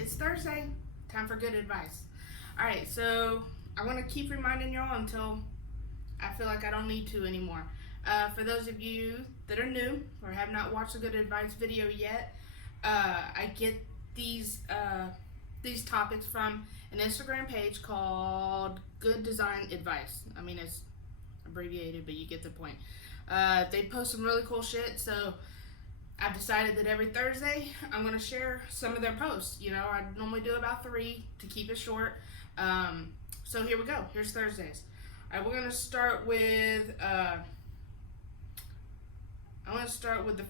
It's Thursday. Time for good advice. Alright, so I want to keep reminding y'all until I feel like I don't need to anymore. For those of you that are new or have not watched a good advice video yet, I get these topics from an Instagram page called Good Design Advice. I mean, it's abbreviated, but you get the point. They post some really cool shit, so I've decided that every Thursday I'm going to share some of their posts. You know, I normally do about 3 to keep it short. So here we go. Here's Thursdays. All right, we're going to start with, I want to start with the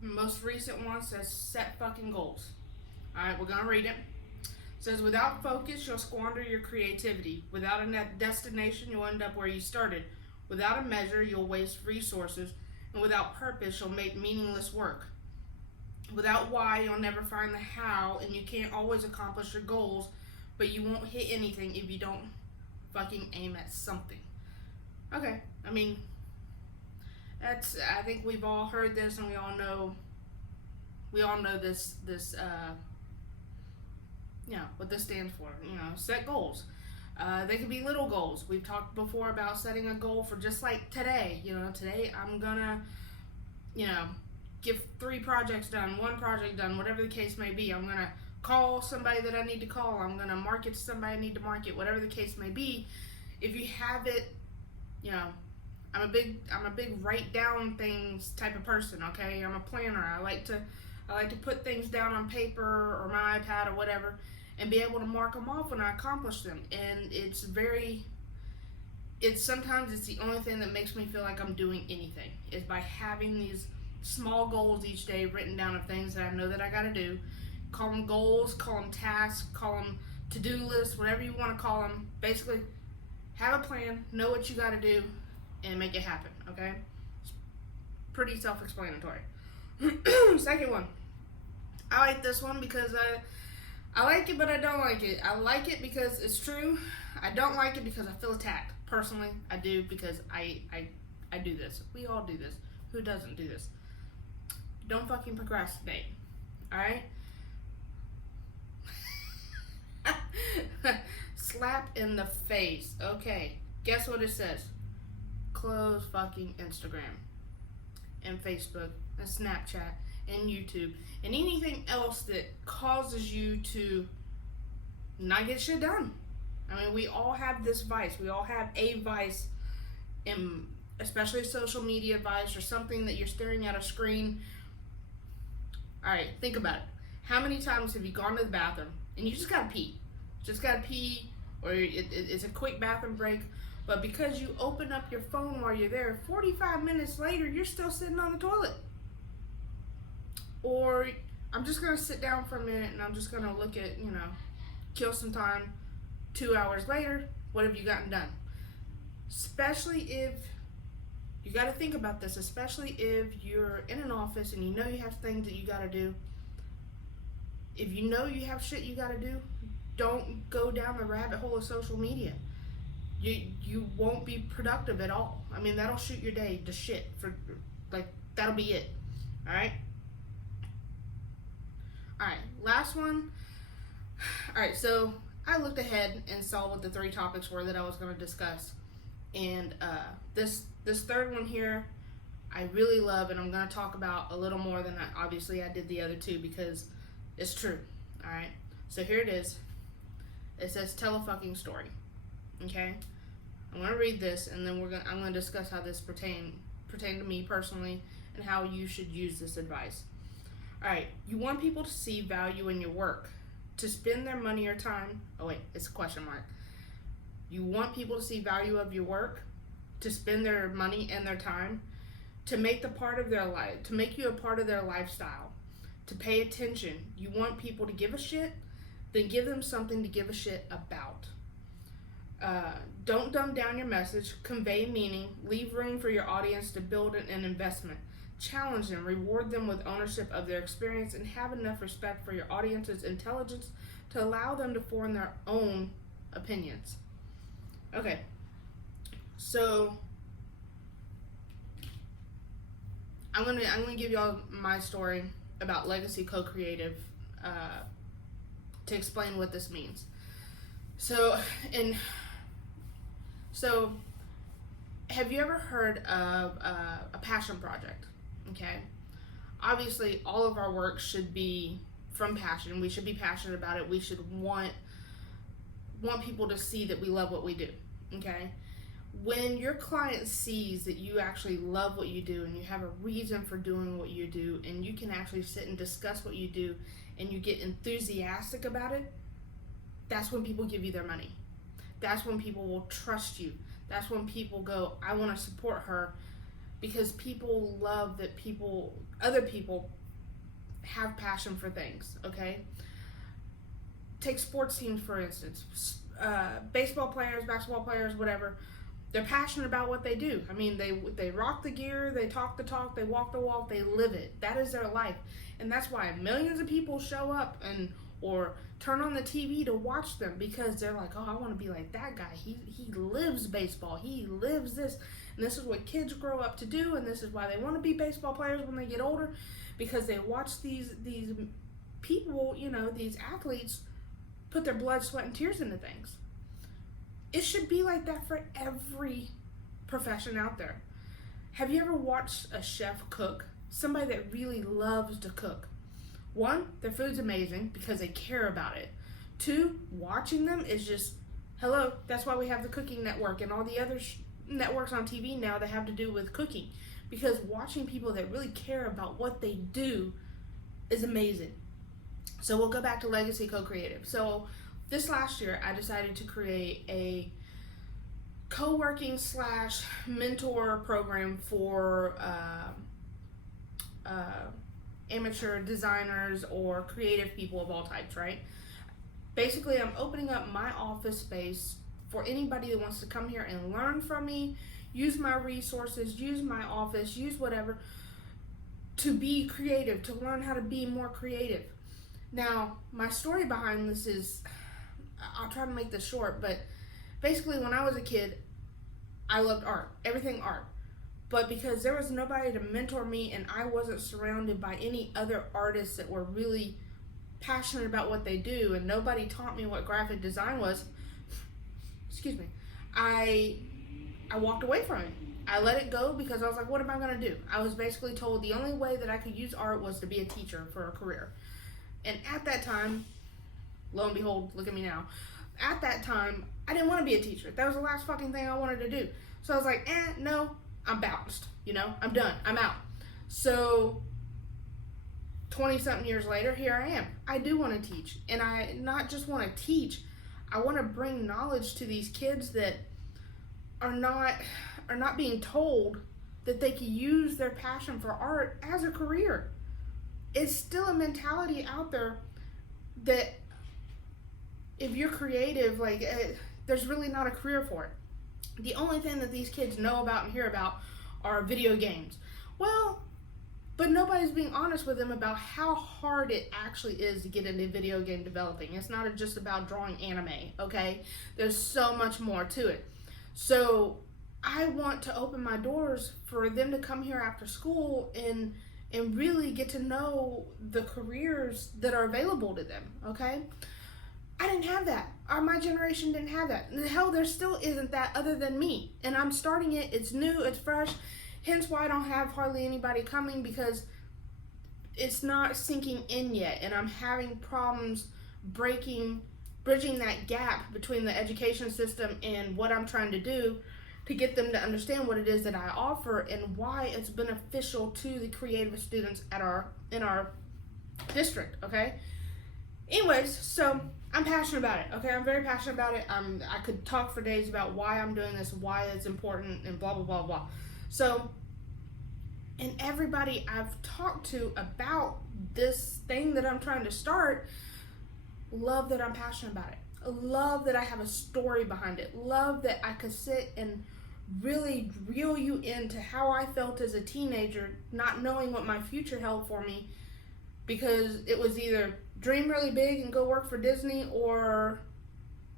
most recent one. Says set fucking goals. All right, we're going to read it. It says, without focus, you'll squander your creativity. Without a destination, you'll end up where you started. Without a measure, you'll waste resources. And without purpose, you'll make meaningless work. Without why, you'll never find the how, and you can't always accomplish your goals, but you won't hit anything if you don't fucking aim at something. Okay, I mean, I think we've all heard this, and we all know this, what this stands for. You know, set goals. They can be little goals. We've talked before about setting a goal for just like today. You know, today I'm gonna, get 3 projects done, 1 project done, whatever the case may be. I'm gonna call somebody that I need to call. I'm gonna market to somebody I need to market, whatever the case may be. If you have it, I'm a big write down things type of person. Okay, I'm a planner. I like to put things down on paper or my iPad or whatever, and be able to mark them off when I accomplish them. And sometimes it's the only thing that makes me feel like I'm doing anything, is by having these small goals each day written down of things that I know that I gotta do. Call them goals, call them tasks, call them to-do lists, whatever you want to call them. Basically, have a plan, know what you gotta do, and make it happen, okay? It's pretty self-explanatory. Second one. I like this one because I like it, but I don't like it. I like it because it's true. I don't like it because I feel attacked. Personally, I do, because I do this. We all do this. Who doesn't do this? Don't fucking procrastinate. Alright? Slap in the face. Okay. Guess what it says? Close fucking Instagram and Facebook and Snapchat and YouTube and anything else that causes you to not get shit done. I mean, we all have this vice. We all have a vice, in especially social media vice, or something that you're staring at a screen. Alright, think about it. How many times have you gone to the bathroom and you just gotta pee? Or it's a quick bathroom break, but because you open up your phone while you're there, 45 minutes later, you're still sitting on the toilet. Or, I'm just going to sit down for a minute and I'm just going to look at, kill some time. 2 hours later, what have you gotten done? Especially if, you got to think about this, especially if you're in an office and you know you have things that you got to do. If you know you have shit you got to do, don't go down the rabbit hole of social media. You won't be productive at all. I mean, that'll shoot your day to shit. That'll be it. Alright? Alright, last one. Alright, so I looked ahead and saw what the 3 topics were that I was going to discuss. And this third one here, I really love, and I'm going to talk about a little more than I did the other 2, because it's true. Alright? So here it is. It says, tell a fucking story. Okay? I'm going to read this, and then I'm going to discuss how this pertain to me personally and how you should use this advice. Alright, you want people to see value in your work, to spend their money or time. Oh wait, it's a question mark. You want people to see value of your work, to spend their money and their time, to make you a part of their lifestyle, to pay attention. You want people to give a shit, then give them something to give a shit about. Don't dumb down your message, convey meaning, leave room for your audience to build an investment. Challenge them, reward them with ownership of their experience, and have enough respect for your audience's intelligence to allow them to form their own opinions. Okay, so I'm gonna give y'all my story about Legacy Co-Creative to explain what this means. So, have you ever heard of a passion project? Okay. Obviously, all of our work should be from passion. We should be passionate about it. We should want people to see that we love what we do. Okay. When your client sees that you actually love what you do and you have a reason for doing what you do, and you can actually sit and discuss what you do, and you get enthusiastic about it, that's when people give you their money. That's when people will trust you. That's when people go, I want to support her, because people love that other people have passion for things, okay? Take sports teams, for instance. Baseball players, basketball players, whatever. They're passionate about what they do. I mean, they rock the gear, they talk the talk, they walk the walk, they live it. That is their life. And that's why millions of people show up or turn on the TV to watch them, because they're like, oh, I want to be like that guy. He lives baseball. He lives this. And this is what kids grow up to do, and this is why they want to be baseball players when they get older, because they watch these people, these athletes put their blood, sweat, and tears into things. It should be like that for every profession out there. Have you ever watched a chef cook? Somebody that really loves to cook. One, their food's amazing because they care about it. Two, watching them is just, hello, that's why we have the Cooking Network and all the other networks on TV now that have to do with cooking. Because watching people that really care about what they do is amazing. So we'll go back to Legacy Co-Creative. So this last year, I decided to create a co-working / mentor program for amateur designers or creative people of all types, right? Basically, I'm opening up my office space for anybody that wants to come here and learn from me, use my resources, use my office, use whatever, to be creative, to learn how to be more creative. Now, my story behind this is, I'll try to make this short, but basically when I was a kid, I loved art, everything art. But because there was nobody to mentor me, and I wasn't surrounded by any other artists that were really passionate about what they do, and nobody taught me what graphic design was, excuse me, I walked away from it. I let it go because I was like, what am I going to do? I was basically told the only way that I could use art was to be a teacher for a career. And at that time, lo and behold, look at me now. At that time, I didn't want to be a teacher. That was the last fucking thing I wanted to do. So I was like, no, I'm bounced. I'm done. I'm out. So 20-something years later, here I am. I do want to teach. And I not just want to teach, I want to bring knowledge to these kids that are not being told that they can use their passion for art as a career. It's still a mentality out there that if you're creative, there's really not a career for it. The only thing that these kids know about and hear about are video games. Well, but nobody's being honest with them about how hard it actually is to get into video game developing. It's not just about drawing anime, okay? There's so much more to it. So I want to open my doors for them to come here after school and really get to know the careers that are available to them, okay? I didn't have that. My generation didn't have that. Hell, there still isn't that other than me. And I'm starting it. It's new. It's fresh. Hence why I don't have hardly anybody coming, because it's not sinking in yet. And I'm having problems bridging that gap between the education system and what I'm trying to do to get them to understand what it is that I offer and why it's beneficial to the creative students in our district, okay? Anyways, so I'm passionate about it, okay? I'm very passionate about it. I could talk for days about why I'm doing this, why it's important, and blah, blah, blah, blah. So, and everybody I've talked to about this thing that I'm trying to start, love that I'm passionate about it. Love that I have a story behind it. Love that I could sit and really reel you into how I felt as a teenager, not knowing what my future held for me, because it was either dream really big and go work for Disney or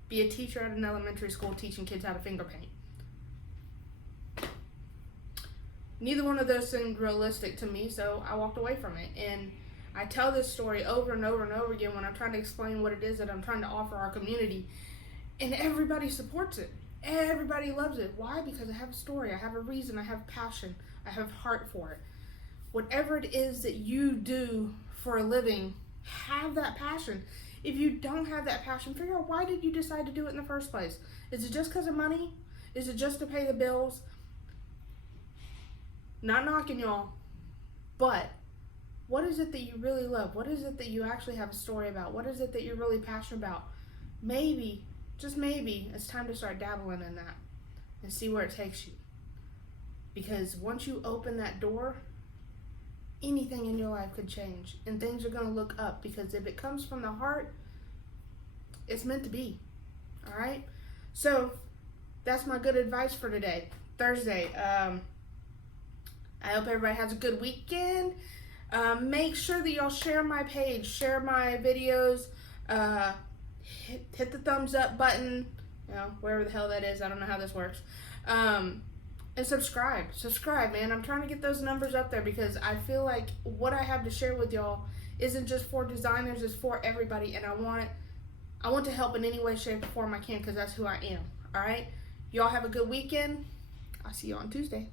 be a teacher at an elementary school teaching kids how to finger paint. Neither one of those seemed realistic to me, so I walked away from it. And I tell this story over and over and over again when I'm trying to explain what it is that I'm trying to offer our community. And everybody supports it. Everybody loves it. Why? Because I have a story. I have a reason. I have passion. I have heart for it. Whatever it is that you do for a living, have that passion. If you don't have that passion, figure out, why did you decide to do it in the first place? Is it just because of money? Is it just to pay the bills? Not knocking y'all, but what is it that you really love? What is it that you actually have a story about? What is it that you're really passionate about? Maybe, just maybe, it's time to start dabbling in that and see where it takes you. Because once you open that door, anything in your life could change, and things are going to look up, because if it comes from the heart, it's meant to be. All right? So that's my good advice for today, Thursday. I hope everybody has a good weekend. Make sure that y'all share my page, share my videos, hit the thumbs up button, wherever the hell that is. I don't know how this works. And subscribe, man. I'm trying to get those numbers up there, because I feel like what I have to share with y'all isn't just for designers, it's for everybody, and I want to help in any way, shape, or form I can, because that's who I am. All right? Y'all have a good weekend. I'll see you on Tuesday.